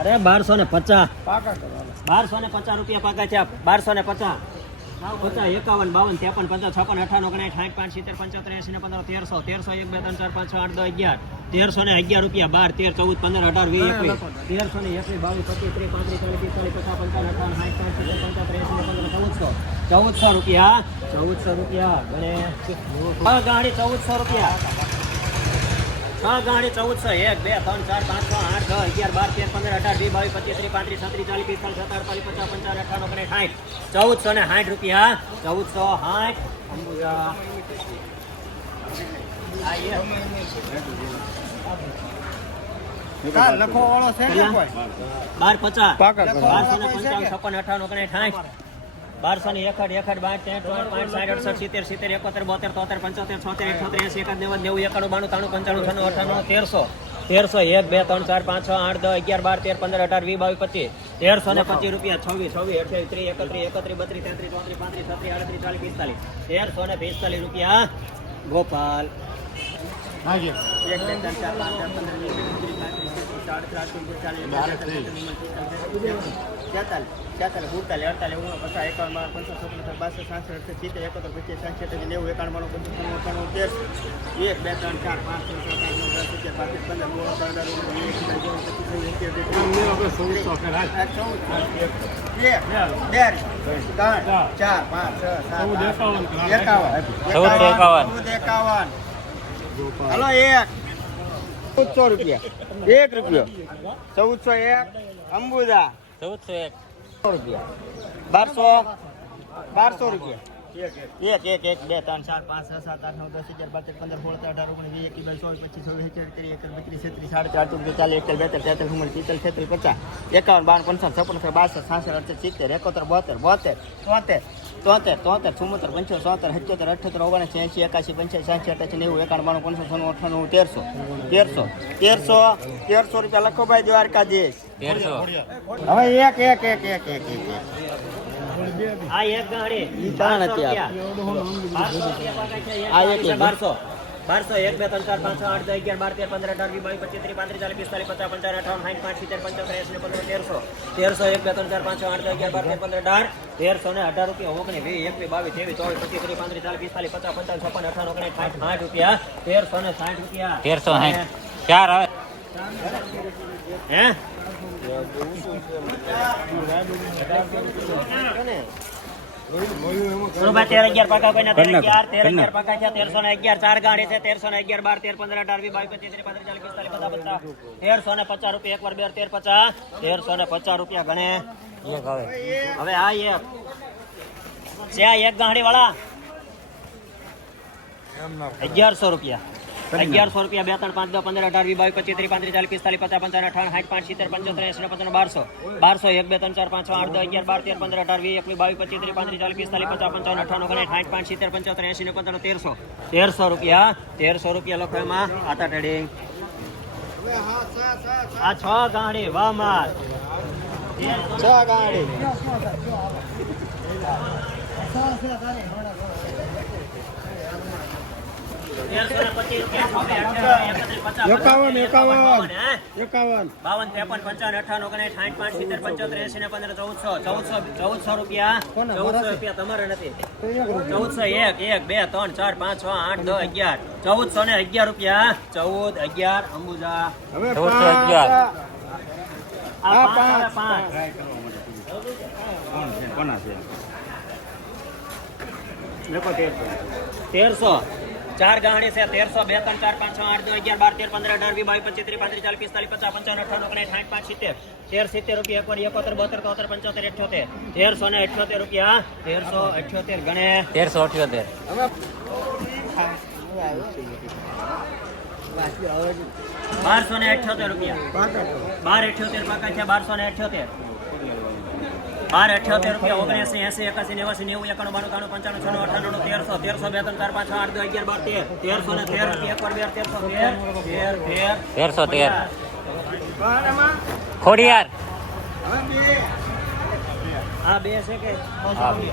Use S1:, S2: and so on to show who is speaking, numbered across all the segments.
S1: અરે બારસો ને પચાસ. બારસો ને પચાસ રૂપિયા પાકા છે બારસો ને પચાસ. પચાસ એકાવન બાવન ત્રેપન પંચાવન છપ્પન અઠાણું ગણાય સાઠ પાંચ સિત્તેર પંચોતેર એસી ને પંદર તેરસો તેરસો એક બે ત્રણ ચાર પાંચ છ આઠ દસ અગિયાર. તેરસો ને અગિયાર રૂપિયા બાર તેર ચૌદ પંદર અઢાર વીસ એકવીસ. તેરસો ને એકવીસ બાવીસ પચીસ ત્રીસ પાંત્રીસ ચાલીસ પિસ્તાલીસ પચાસ પંચાવન અઠાવન સાઠ પાંચ સિત્તેર પંચોતેર એસી ને પંદર ચૌદસો. ચૌદસો રૂપિયા. ચૌદસો રૂપિયા. ગણે ગાડી ચૌદસો રૂપિયા. છ ગાડી ચૌદસો એક બે ત્રણ ચાર પાંચ છ આઠ દસ અગિયાર બાર તેર પંદર અઢાર વીસ બાવીસ પચીસ ત્રીસ પાંત્રીસ છત્રીસ ચાલીસ પિસ્તાલીસ સત્તર અડતાલીસ પચાસ પંચાવન અઠાવન ઓગણીસ સાઠ ચૌદસો ને સાઠ રૂપિયા. ચૌદસો સાઠ અંબુજા. બાર પચાસ. બારસો ને પંચાવન છપ્પન અઠાવન ઓગણીસ સાઠ બારસો ને એકડ એકડ બાર ત્રણ પાંચ સાઠ અડસઠ સિત્તેર સિત્તેર એકોતેર બોતેર તોતેર પંચોતેર છોતેર અઠોતેર એસી એકાદ નેવું નેવું એકાણું બાણું ત્રાણું પંચાણું છનું અઠાણું તેરસો. તેરસો એક બે ત્રણ ચાર પાંચ છ આઠ દસ અગિયાર બાર તેર પંદર અઢાર વીસ બાવીસ પચીસ. તેરસો ને પચીસ રૂપિયા છવ્વીસ છવ્વીસ અઠ્યાવીસ ત્રીસ એકત્રીસ એકત્રીસ બત્રીસ તેત્રીસ ચોત્રીસ પાંત્રીસ છત્રીસ આડત્રીસ ચાલીસ પિસ્તાલીસ. તેરસો ને પિસ્તાલીસ રૂપિયા ગોપાલ.
S2: હાજી
S1: એક બે ત્રણ ચાર પાંચ છ પંદર વીસ એકત્રીસ પાંત્રીસ છત્રીસ સાડત્રીસ આડત્રીસ ચાલીસ છેતાલીસ છેતાલીસ સુડતાલીસ અડતાલીસ ઓગણ પચાસ એકાવન. બાર પંચાસ બાસઠ સાસઠ અડસઠ સિત્તેર એકોતેર પચીસ સાઠ નેવું એકાવન. બાણું પંચાસ ત્રણ તેર એક બે ત્રણ ચાર પાંચ છ સાત આઠ નવ દસ અગિયાર બાર પંદર સોળ વીસ એકવીસ. એકાવન. હલો એક. ચૌદસો રૂપિયા એક રૂપિયો ચૌદસો એક અંબુજા
S3: ચૌદસો એક
S1: રૂપિયા બારસો બારસો રૂપિયા એક એક એક બે ત્રણ ચાર પાંચ છ સાત આઠ નવ દસ અગિયાર બાર તેર પંદર સોળ સત્તર અઢાર ઓગણીસ વીસ એકવીસ બાવીસ ચોવીસ પચીસ છવ્વીસ સત્યાવીસ ત્રીસ એકર બત્રીસ છત્રીસ સાડત્રીસ આડત્રીસ ચાલીસ એકતાલીસ બેતાલીસ તેતાલીસ ઉમર પિસ્તાલીસ છત્રીસ પચાસ એકાવન બાવન પંચાવન છપ્પન છ બાસઠ છાસઠ અડસઠ સિત્તેર એકોતેર બોતેર બોતેર તોતેર તોતેર તોતેર ચુમ્મોતેર પંચોતેર સોતેર સત્યોતેર અઠ્યોતેર ઓગણીસ એંશી એકાશી પંચ્યાસી સાઠી અઠ્યાસી નેવું એકાણું બાણું પંચસો સોનું અઠાણું તેરસો. તેરસો. તેરસો તેરસો રૂપિયા લખો ભાઈ દ્વારકાધીશ.
S3: તેરસો.
S1: હવે એક એક એક એક એક એક આ એક ગાડી. આ એક બારસો. બારસો એક બે ત્રણ ચાર પાંચ છ આઠ દસ અગિયાર બાર તેર પંદર અઢાર વીસ બાવીસ પચીસ ત્રીસ પાંત્રીસ ચાલીસ પિસ્તાલીસ પચાસ પંચાવન અઠાવન સાઠ પાંચ સિત્તેર પંચોતેર એસી ને પંદર તેરસો. તેરસો એક બે ત્રણ ચાર પાંચ છ આઠ દસ અગિયાર બાર તેર પંદર અઢાર. તેરસો ને અઢાર રૂપિયા ઓગણી વીસ એકવીસ બાવીસ ત્રેવીસ ચોવીસ પચીસ ત્રીસ પાંત્રીસ ચાલીસ પિસ્તાલીસ પચાસ પંચાવન છપ્પન અઠાવન ઓગણીસ સાઠ સાઠ રૂપિયા. તેરસો ને સાઠ રૂપિયા.
S3: તેરસો સાઠ ચાર આવે
S1: હે? તેરસો ને અગિયાર ચાર ગાડી છે તેરસો ને અગિયાર બાર તેર પંદર અઢાર વીસ બાવીસ પચીસ રૂપિયા એક વાર બે તેર પચાસ. તેરસો ને પચાસ રૂપિયા ગણે.
S3: એક
S1: હવે. આ એક. છે આ એક ગાડી વાળા અગિયારસો રૂપિયા. અગિયારસો રૂપિયા બે ત્રણ પાંચ દસ પંદર અઢાર વી બાવીસ પચીસ ત્રીસ પાંત્રીસ ચાલીસ પિસ્તાલીસ પચાસ પંચાવન અઠાવન સાઠ પાંચ સિત્તેર પંચોતેર એસી ને પંચાવન બારસો. બારસો એક બે ત્રણ ચાર પાંચ છ આઠ દસ અગિયાર બાર તેર પંદર અઢાર વીસ એકવીસ બાવીસ પચીસ ત્રીસ પાંત્રીસ ચાલીસ પિસ્તાલીસ પચાસ પંચાવન અઠાવન ઓગણીસ સાઠ પાંચ સિત્તેર પંચોતેર એસી ને પંચાવન તેરસો. તેરસો રૂપિયા તેરસો રૂપિયા લોકો એમાં. આતા ટ્રેડિંગ આ છ ગાડી વાહ માર. છ ગાડી.
S2: એકાવન એકાવન. એકાવન.
S1: બાવન ત્રેપન પંચાવન અઠાવન ઓગણીસ સાઠ પાંચ સિત્તેર પંચોતેર એસી ને પંદર ચૌદસો ચૌદસો ચૌદસો રૂપિયા. ચૌદસો રૂપિયા તમારે નથી. ચૌદસો એક એક બે ત્રણ ચાર પાંચ છ આઠ દસ અગિયાર. ચૌદસો ને અગિયાર રૂપિયા. ચૌદ અગિયાર અંબુજા.
S2: હવે
S3: ચૌદસો અગિયાર.
S1: આ પાંચ તેરસો. ચાર ગાણી છે તેરસો બે ત્રણ ચાર પાંચ છ આઠ દસ અગિયાર બાર તેર પંદર અઢાર વી બાવીસ પચીસ ત્રીસ પાંત્રીસ ચાલીસ પિસ્તાલીસ પચાસ પંચાવન અઠાવન ઓગણીસ સાઠ પાંચ સિત્તેર. તેર સિત્તેર રૂપિયા એકવાર એકોતેર બોતેર ચોતેર પંચોતેર અઠ્યોતેર. તેરસો ને અઠ્યોતેર રૂપિયા તેરસો અઠ્યોતેર ગણે.
S3: તેરસો અઠ્યોતેર.
S1: બારસો ને અઠ્યોતેર રૂપિયા. બાર અઠ્યોતેર પાકા છે બારસો ને અઠ્યોતેર. બાર અઠ્યોતેર રૂપિયા ઓગણસી એસી એકાસી નેવાસી નેવું એકાણું બાણું ત્રાણું પંચાણું છનું અઠાણું તેરસો તેરસો બે ત્રણ ચાર પાંચ આઠ દસ અગિયાર બાર તેર. તેરસો ને તેર એક એકવાર બે તેરસો તેર તેર તેર.
S3: તેરસો તેર. ખોડિયાર.
S1: હા બે. છે કે?
S3: હા, બે.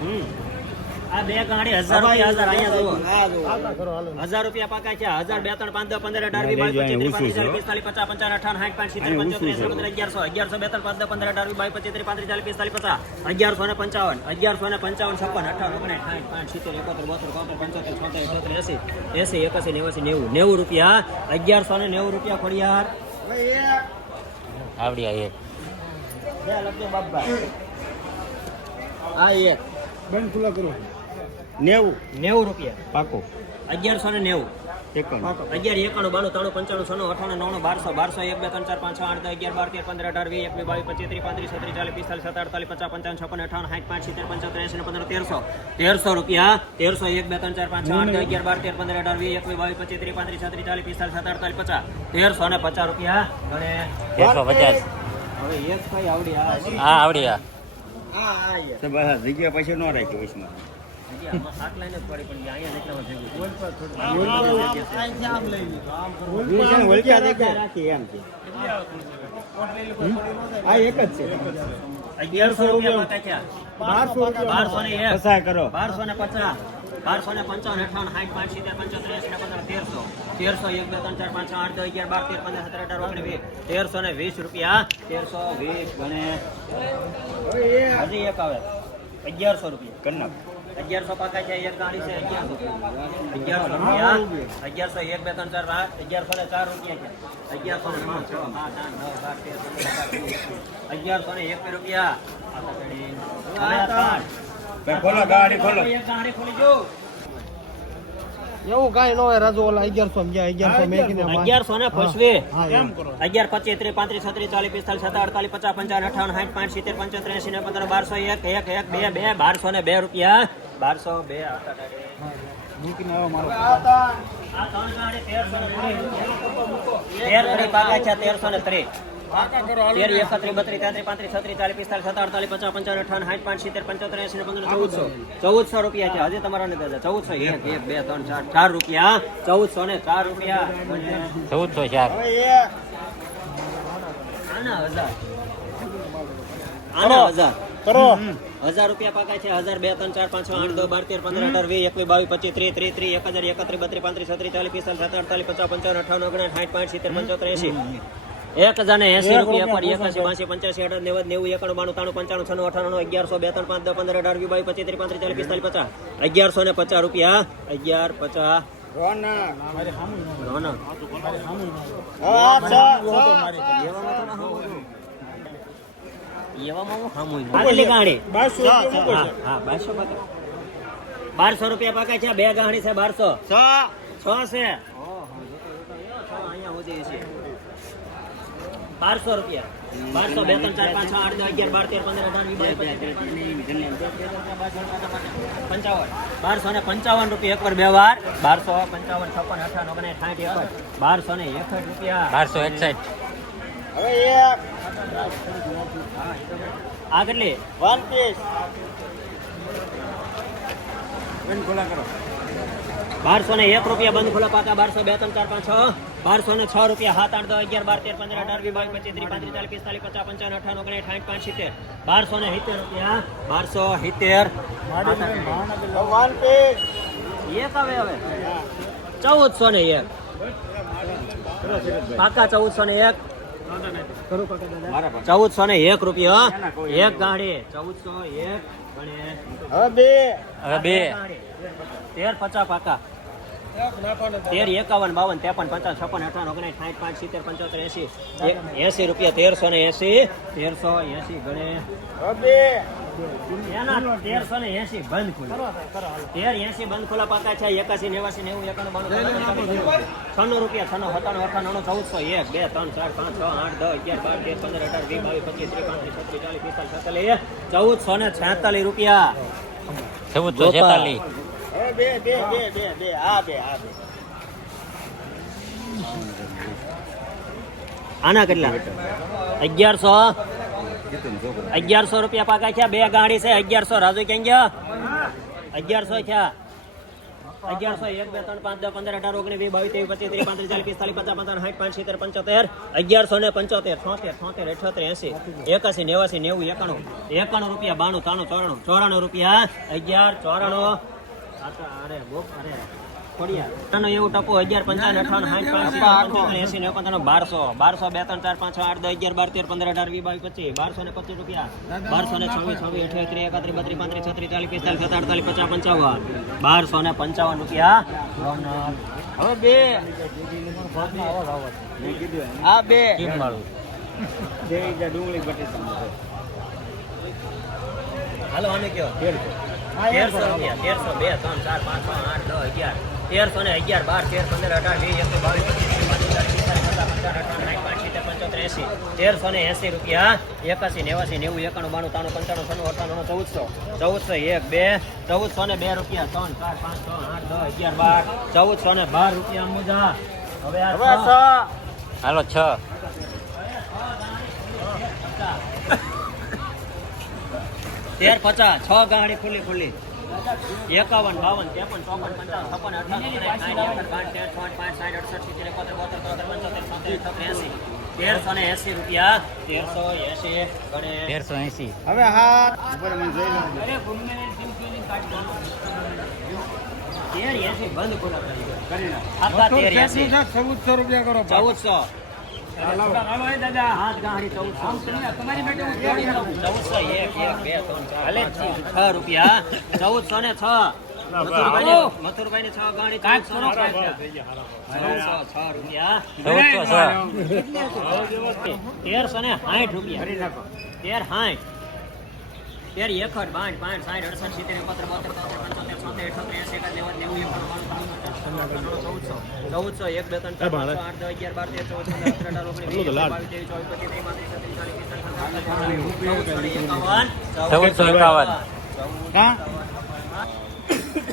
S1: હમ. આ બે ગાડી હજાર રૂપિયા હજાર અહીંયા જુઓ હજાર રૂપિયા પાકા છે. હજાર બે ત્રણ પાંચ પંદર અઢાર વીસ બાવીસ પચીસ ત્રીસ પિસ્તાલીસ પચાસ પંચાવન અઠાવન સાઠ પાંચ સિત્તેર પંચોતેર અગિયારસો અગિયારસો બે ત્રણ પાંચ પંદર અઢાર બાવીસ પચીસ ત્રીસ પાંત્રીસ ચાલીસ પિસ્તાલીસ પચાસ અગિયારસો ને પંચાવન અગિયારસો ને પંચાવન છપ્પન અઠાવન સાઠ પાંચ સિત્તેર એકોતેર બોતેર ચોતેર પંચોતેર છોતેર અઠોતેર એસી એસી એકાસી નેવાસી નેવું નેવું રૂપિયા. અગિયારસો ને નેવું રૂપિયા ખોડિયાર.
S3: આવડી આ એક.
S1: બે લખજો બાપભાઈ આ એક.
S2: બંધ ખુલ્લા કરો. નેવું.
S1: નેવું રૂપિયા.
S2: પાકો.
S1: અગિયારસો ને નેવું. અગિયાર એકાણું બાણું ત્રણ પંચાણું છનું અઠાણું નવણું બારસો. બારસો એક બે ત્રણ ચાર પાંચ છ આઠ દસ અગિયાર બાર તેર પંદર અઢાર વીસ એકવીસ બાવીસ પચીસ ત્રીસ પાંત્રીસ છત્રીસ ચાલીસ પિસ્તાલીસ સત્તર અડતાલીસ પચાસ પંચાવન છપ્પન અઠાવન સાઠ પાંચ સિત્તેર પંચોતેર એંસી ને પંદર તેરસો. તેરસો રૂપિયા. તેરસો એક બે ત્રણ ચાર પાંચ છ આઠ દસ અગિયાર બાર તેર પંદર અઢાર વીસ એકવીસ બાવીસ પચીસ ત્રીસ પાંત્રીસ છત્રીસ ચાલીસ પિસ્તાલીસ સત્તર અડતાલીસ પચાસ. તેરસો ને પચાસ રૂપિયા. અને
S3: તેરસો પચાસ.
S1: હવે એક કઈ આવડી આ?
S3: હા આવડી આ.
S1: એક.
S2: જગ્યા પછી ન રાખી વચમાં આ એક જ છે.
S1: અગિયારસો રૂપિયા
S2: બારસો
S1: બારસો ને એક.
S2: પસાર કરો.
S1: બારસો ને પચાસ. બારસો ને પંચાવન અઠાવન સાઠ પાંચ સિત્તેર પંચોતેર એસી પંદર તેરસો. તેરસો એક બે ત્રણ ચાર પાંચ આઠ દસ અગિયાર બાર તેર પંદર સત્તર અઢાર વીસ. તેરસો ને વીસ રૂપિયા. તેરસો વીસ ગણે. હજી એક આવે. અગિયારસો રૂપિયા.
S2: કરી નાખ.
S1: અગિયારસો પાકા છે એક ગાડી છે અગિયારસો. અગિયારસો રૂપિયા. અગિયારસો એક બે ત્રણ ચાર અગિયારસો ને ચાર રૂપિયા છે. અગિયારસો ને. અગિયારસો ને એક રૂપિયા.
S2: ખોલો ગાડી ખોલો.
S1: એક ગાડી ખોલી જો.
S2: એવું કાંઈ ન હોય રાજુ ઓલા અગિયારસો અગિયારસો મેકીને
S1: અગિયારસો. ને ફસવે અગિયાર પચીસ ત્રીસ પાંત્રીસ છત્રીસ ચાલીસ પિસ્તાલીસ સત્તા અડતાલીસ પચાસ પંચાવન અઠાવન સાઠ પાંચ સિત્તેર પંચોતેર એસી ને પંદર બારસો એક એક એક બે બે બારસો ને બે રૂપિયા. બારસો બે તેરસો ને ત્રીસ. તેર એકત્રીસ બત્રીસ તેત્રીસ પાંત્રીસ છત્રીસ ચાલીસ પિસ્તાલીસ સત્તર અડતાલીસ પચાસ પંચાવન અઠાવન સાઠ પાંચ સિત્તેર પંચોતેર એસી પંદર ચૌદસો. ચૌદસો રૂપિયા છે. હજી તમારા ને ચૌદસો એક એક બે ત્રણ ચાર ચાર રૂપિયા. ચૌદસો ને ચાર રૂપિયા.
S3: ચૌદસો ચાર.
S1: આના હજાર. આના હજાર.
S2: કરો.
S1: હજાર રૂપિયા પાકા છે. હજાર બે ત્રણ ચાર પાંચ છ આઠ દસ બાર તેર પંદર અઢાર વીસ એકવીસ બાવીસ પચીસ ત્રીસ ત્રીસ ત્રીસ એક હજાર એકત્રીસ બત્રીસ પાંત્રીસ છત્રીસ ચાલીસ પિસ્તાલીસ સત્તર અડતાલીસ પચાસ પંચાવન અઠાવન ઓગણ સાઠ પાંચ સિત્તેર પંચોતેર એસી એક હજાર ને એસી રૂપિયા પર એકાસી બાસી પંચ્યાસી અઢાર નેવું નેવું એકાણું બાણું તાણું પંચાણું છનું અઠાણું અગિયારસો બે ત્રણ પાંચ દસ પંદર અઢાર વી બાવીસ પચીસ ત્રીસ પાંત્રીસ ચાલીસ પિસ્તાલીસ પચાસ. અગિયારસો ને પચાસ રૂપિયા અગિયાર પચાસ?
S2: બારસો
S1: રૂપિયા પાકે છે બે ગાડી છે બારસો. છ. છે અહીંયા સુધી છે. બારસો રૂપિયા. બારસો બે ત્રણ ચાર પાંચ છ આઠ અગિયાર બાર તેર પંદર અઢાર પંચાવન. બારસો ને પંચાવન રૂપિયા એક વાર બે વાર બારસો પંચાવન છપ્પન અઠાવન ઓગણીસ સાઠ એકસઠ બારસો ને એકસઠ રૂપિયા.
S3: બારસો એકસઠ.
S2: હવે એક
S1: આ કેટલી?
S2: વન પીસ ખોલા કરો
S1: બારસો ને એક રૂપિયા બંધ ખુલ્લા પાતા બારસો, બે, ત્રણ, ચાર, પાંચ, છ. બારસો ને છ રૂપિયા, સાત, આઠ, દસ, અગિયાર, બાર, તેર, પંદર, અઢાર, વીસ, બાવીસ, પચીસ, ત્રીસ, પાંત્રીસ, ચાલીસ, પિસ્તાલીસ, પચાસ, પંચાવન, અઠાવન ઓગણીસ સાઠ, પાંચ, સિત્તેર. બારસો ને સિત્તેર રૂપિયા. બારસો સિત્તેર. એક આવે હવે. ચૌદસો ને એક. પાકા ચૌદસો ને એક. ચૌદસો ને એક રૂપિયા એક ગાડી. ચૌદસો એક ગણે.
S2: હવે બે.
S3: હવે બે.
S1: તેર પચાસ પાકા. તેર એકાવન બાવન ત્રેપન પચાસ છપ્પન અઠાવન ઓગણીસ સાઠ પાંચ સિત્તેર પંચોતેર એસી એસી રૂપિયા તેરસો ને એસી તેરસો એસી ગણે.
S2: હવે બે
S1: એના તેરસો ને એસી બંધ ખુલ્લા તેર એસી બંધ ખુલ્લા પાકા છે એકાસી નેવાસી નેવું એકાણું બાણું છન્નું રૂપિયા છન્નું સત્તાણું અઠાણું ચૌદસો એક બે ત્રણ ચાર પાંચ છ આઠ દસ અગિયાર બાર તેર પંદર અઢાર વીસ બાવીસ પચીસ ત્રીસ પાંત્રીસ છત્રીસ ચાલીસ પિસ્તાલીસ છેતાલીસ ચૌદસો ને છેતાલીસ રૂપિયા.
S3: ચૌદસો છેતાલીસ.
S2: હવે બે બે બે બે બે, આ બે આ બે.
S1: આના કેટલા? અગિયારસો. અગિયારસો રૂપિયા પાકા છે બે ગાડી છે, અગિયારસો. રાજુ ક્યાં ગયા? અગિયારસો થયા. અગિયારસો, એક, બે, ત્રણ, પાંચ, દસ, પંદર, અઢાર, ઓગણીસ, વીસ, બાવીસ, ત્રેવીસ, પચીસ, ત્રીસ, પાંત્રીસ, ચાલીસ, પિસ્તાલીસ, પચાસ, પંચાવન, સાઠ, પાંચ, સિત્તેર, પંચોતેર. અગિયારસો ને પંચોતેર, છોતેર છોતેર, અઠ્યોતેર, એસી. એકાસી, નેવાસી, નેવું, એકાણું. એકાણું રૂપિયા, બાણું, ત્રાણું, ચોરાણું. ચોરાણું રૂપિયા, અગિયાર, ચોરાણું. એવું ટપો અગિયાર પંચાવન અઠાવન સાઠ એસી બારસો બારસો બે ત્રણ ચાર પાંચ છ. આઠ અગિયાર બાર તેર પંદર અઢાર વીસ બાવીસ પચીસ બારસો ને પચીસ રૂપિયા બારસો ને છવ્વીસ છવ્વીસ ત્રીસ એકત્રીસ બત્રીસ પાંત્રીસ છત્રીસ ચાલીસ પિસ્તાલીસ સત્તર અડતાલીસ પચાસ પંચાવન બારસો ને પંચાવન રૂપિયા
S2: હવે બે આ બે ડુંગળી
S1: હાલો તેરસો રૂપિયા તેરસો બે ત્રણ ચાર પાંચ આઠ દસ અગિયાર. તેરસો ને અગિયાર બાર તેર પંદર અઢાર વીસ એકસો બાવીસ પચીસ ત્રીસ ને એસી રૂપિયા એકાસી નેવાસી નેવું એકાણું બાણું તાણું પંચાણું છનું અઠાણું ચૌદસો. ચૌદસો એક બે ચૌદસો ને બે રૂપિયા ત્રણ ચાર પાંચ છ આઠ દસ અગિયાર બાર. ચૌદસો ને બાર રૂપિયા મુજા હવે.
S3: હાલો છ.
S1: તેર પચાસ છ ગાડી ખુલ્લી ખુલ્લી. એકાવન બાવન ત્રેપન ચોપન પંચાવન છપ્પન અઠાવન તેરસો ને એસી રૂપિયા. તેરસો એસી ગણે.
S3: તેરસો એસી.
S2: હવે હાથ. ઉપર મને જોઈ લો
S1: તેર એસી બંધ કરી એસી.
S2: ચૌદસો રૂપિયા કરો
S1: ચૌદસો. ચૌદસો ને છ મથુરભાઈ ને છ ગાડી છ રૂપિયા તેરસો ને સાઠ રૂપિયા તેર સાઠ તેર એકડ બાઠ પાંચ સાઠ અડસઠ સિત્તેર પત્ર પત્ર પંચોતેર છોતેર અઠોતેર એસી એકાદ નેવું નેવું એકાણું ચૌદસો એક બે ત્રણ આઠ દસ અગિયાર બાર તેર ચૌદ પંદર
S3: એકાવન.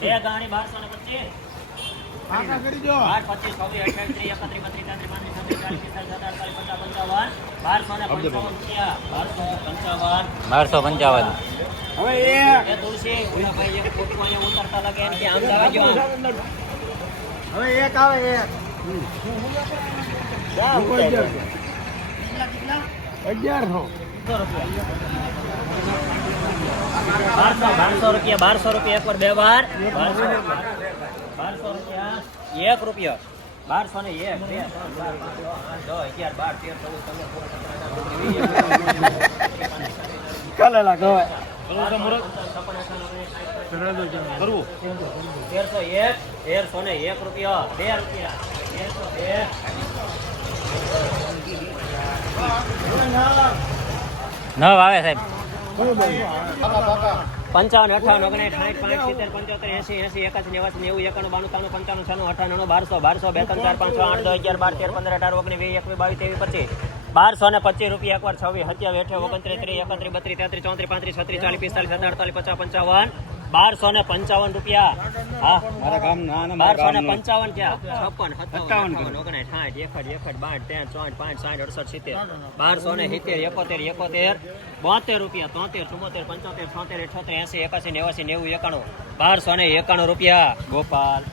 S1: બે ગાણી બારસો ને પચીસ બારસો પંચાવન
S2: હવે
S1: એ તુલસી ઉતરતા લાગે એમ કે આમ જવા.
S2: હવે એક આવે એક અગિયારસો
S1: બારસો બારસો રૂપિયા બારસો રૂપિયા એક વાર બે વાર બારસો બારસો રૂપિયા એક રૂપિયો બારસો ને એક બે અગિયાર બાર તેર ચૌદ
S2: કાલે લાગો
S1: એક
S3: નવ આવે સાહેબ.
S1: પંચાવન, અઠાવન ઓગણીસ સાઠ પાંચ સિત્તેર પંચોતેર એસી એસી એકાસી નેવાસી નેવું, એકાણું, બાણું, ત્રાણું, પંચાણું, છન્નું, અઠાણું બારસો બારસો બે ત્રણ ચાર પાંચ છ આઠ, દસ, અગિયાર, બાર, તેર, પંદર, અઢાર, ઓગણીસ, વીસ, એકવીસ, બાવીસ, ત્રેવીસ, પચીસ. બારસો ને પચીસ રૂપિયા એકવાર છવ્વીસ સત્યાવીસ અઠ્યાવીસ ઓગણત્રીસ ત્રીસ એકત્રીસ બત્રીસ તેત્રીસ ચોત્રીસ પાંત્રીસ છત્રીસ ચાલીસ પિસ્તાલીસ સત્તર અડતાલીસ પચાસ પંચાવન બારસો ને પંચાવન રૂપિયા. હા.
S2: મારા ગામ ના
S1: બારસો ને પંચાવન ક્યાં? છપ્પન સત્તાવન ઓગણીસ સાઠ એકડ એકડ ચોઠ પાંચ સાઠ અડસઠ સિત્તેર. બારસો ને સિત્તેર એકોતેર એકોતેર બોતેર રૂપિયા તોતેર ચુમ્મોતેર પંચોતેર છોતેર અઠોતેર એસી એકાસી નેવાસી નેવું એકાણું. બારસો ને એકાણું રૂપિયા. ગોપાલ.